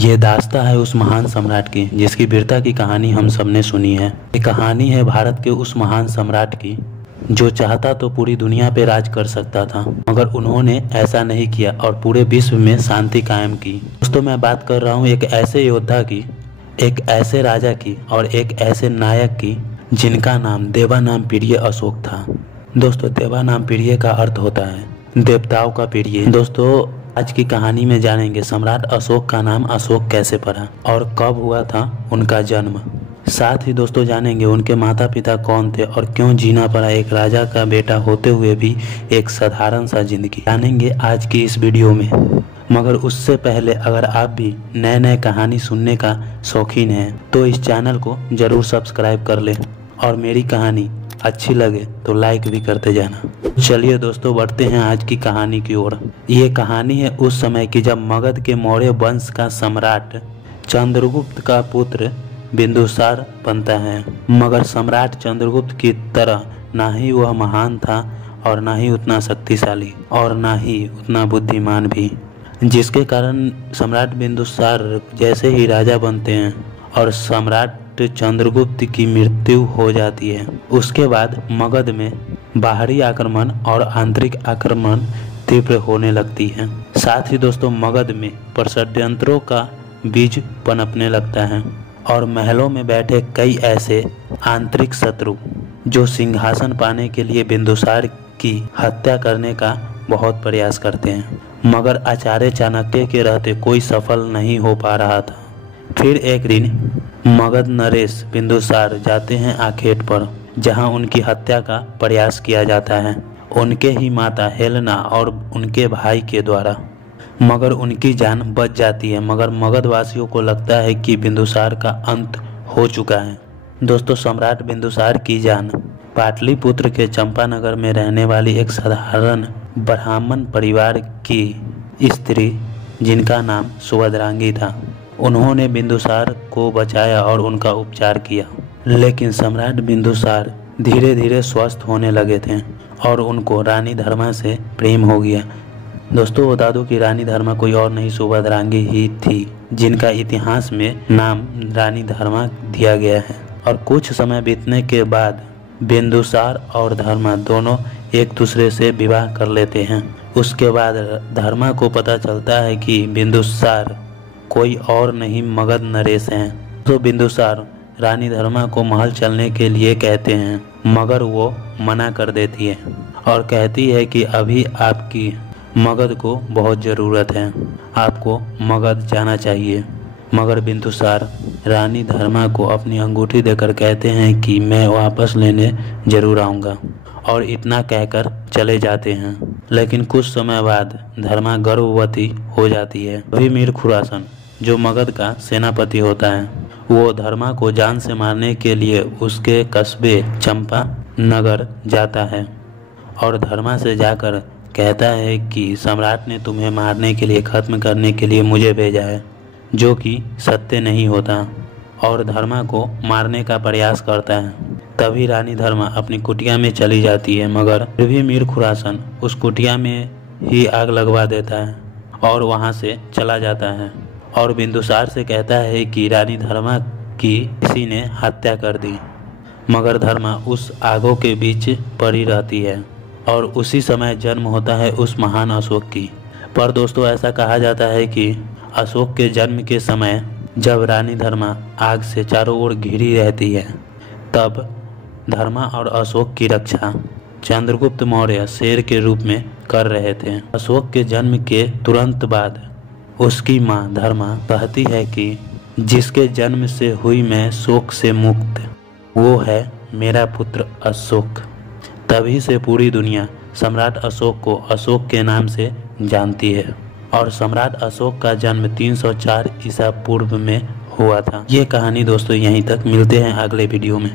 ये दास्तां है उस महान सम्राट की जिसकी वीरता की कहानी हम सबने सुनी है। ये कहानी है भारत के उस महान सम्राट की जो चाहता तो पूरी दुनिया पे राज कर सकता था, मगर उन्होंने ऐसा नहीं किया और पूरे विश्व में शांति कायम की। दोस्तों, मैं बात कर रहा हूँ एक ऐसे योद्धा की, एक ऐसे राजा की और एक ऐसे नायक की जिनका नाम देवानामप्रिय अशोक था। दोस्तों, देवानामप्रिय का अर्थ होता है देवताओं का प्रिय। दोस्तों, आज की कहानी में जानेंगे सम्राट अशोक का नाम अशोक कैसे पड़ा और कब हुआ था उनका जन्म। साथ ही दोस्तों जानेंगे उनके माता पिता कौन थे और क्यों जीना पड़ा एक राजा का बेटा होते हुए भी एक साधारण सा जिंदगी। जानेंगे आज की इस वीडियो में। मगर उससे पहले अगर आप भी नए नए कहानी सुनने का शौकीन हैं तो इस चैनल को जरूर सब्सक्राइब कर लें और मेरी कहानी अच्छी लगे तो लाइक भी करते जाना। चलिए दोस्तों, बढ़ते हैं आज की कहानी की ओर। ये कहानी है उस समय की जब मगध के मौर्य वंश का सम्राट चंद्रगुप्त का पुत्र बिंदुसार बनता है। मगर सम्राट चंद्रगुप्त की तरह ना ही वह महान था और ना ही उतना शक्तिशाली और ना ही उतना बुद्धिमान भी, जिसके कारण सम्राट बिंदुसार जैसे ही राजा बनते हैं और सम्राट चंद्रगुप्त की मृत्यु हो जाती है, उसके बाद मगध में बाहरी आक्रमण और आंतरिक आक्रमण तीव्र होने लगती है। साथ ही दोस्तों मगध में षड्यंत्रों का बीज पनपने लगता है और महलों में बैठे कई ऐसे आंतरिक शत्रु जो सिंहासन पाने के लिए बिंदुसार की हत्या करने का बहुत प्रयास करते हैं, मगर आचार्य चाणक्य के रहते कोई सफल नहीं हो पा रहा था। फिर एक दिन मगध नरेश बिंदुसार जाते हैं आखेट पर, जहां उनकी हत्या का प्रयास किया जाता है उनके ही माता हेलेना और उनके भाई के द्वारा, मगर उनकी जान बच जाती है। मगर मगध वासियों को लगता है कि बिंदुसार का अंत हो चुका है। दोस्तों, सम्राट बिंदुसार की जान पाटलिपुत्र के चंपानगर में रहने वाली एक साधारण ब्राह्मण परिवार की स्त्री जिनका नाम सुभद्रांगी था, उन्होंने बिंदुसार को बचाया और उनका उपचार किया। लेकिन सम्राट बिंदुसार धीरे धीरे स्वस्थ होने लगे थे और उनको रानी धर्मा से प्रेम हो गया। दोस्तों, बता दूं कि रानी धर्मा कोई और नहीं सुभद्रांगी ही थी, जिनका इतिहास में नाम रानी धर्मा दिया गया है। और कुछ समय बीतने के बाद बिंदुसार और धर्मा दोनों एक दूसरे से विवाह कर लेते हैं। उसके बाद धर्मा को पता चलता है कि बिंदुसार कोई और नहीं मगध नरेश हैं। तो बिंदुसार रानी धर्मा को महल चलने के लिए कहते हैं, मगर वो मना कर देती है और कहती है कि अभी आपकी मगध को बहुत ज़रूरत है, आपको मगध जाना चाहिए। मगर बिंदुसार रानी धर्मा को अपनी अंगूठी देकर कहते हैं कि मैं वापस लेने जरूर आऊँगा, और इतना कहकर चले जाते हैं। लेकिन कुछ समय बाद धर्मा गर्भवती हो जाती है। अभी मीर खुरासन जो मगध का सेनापति होता है, वो धर्मा को जान से मारने के लिए उसके कस्बे चंपा नगर जाता है और धर्मा से जाकर कहता है कि सम्राट ने तुम्हें मारने के लिए, खत्म करने के लिए मुझे भेजा है, जो कि सत्य नहीं होता, और धर्मा को मारने का प्रयास करता है। तभी रानी धर्मा अपनी कुटिया में चली जाती है, मगर फिर भी मीर खुरासन उस कुटिया में ही आग लगवा देता है और वहाँ से चला जाता है और बिंदुसार से कहता है कि रानी धर्मा की किसी ने हत्या कर दी। मगर धर्मा उस आगों के बीच पड़ी रहती है और उसी समय जन्म होता है उस महान अशोक की। पर दोस्तों, ऐसा कहा जाता है कि अशोक के जन्म के समय जब रानी धर्मा आग से चारों ओर घिरी रहती है, तब धर्मा और अशोक की रक्षा चंद्रगुप्त मौर्य शेर के रूप में कर रहे थे। अशोक के जन्म के तुरंत बाद उसकी मां धर्मा कहती है कि जिसके जन्म से हुई मैं शोक से मुक्त, वो है मेरा पुत्र अशोक। तभी से पूरी दुनिया सम्राट अशोक को अशोक के नाम से जानती है और सम्राट अशोक का जन्म 304 ईसा पूर्व में हुआ था। ये कहानी दोस्तों यहीं तक, मिलते हैं अगले वीडियो में।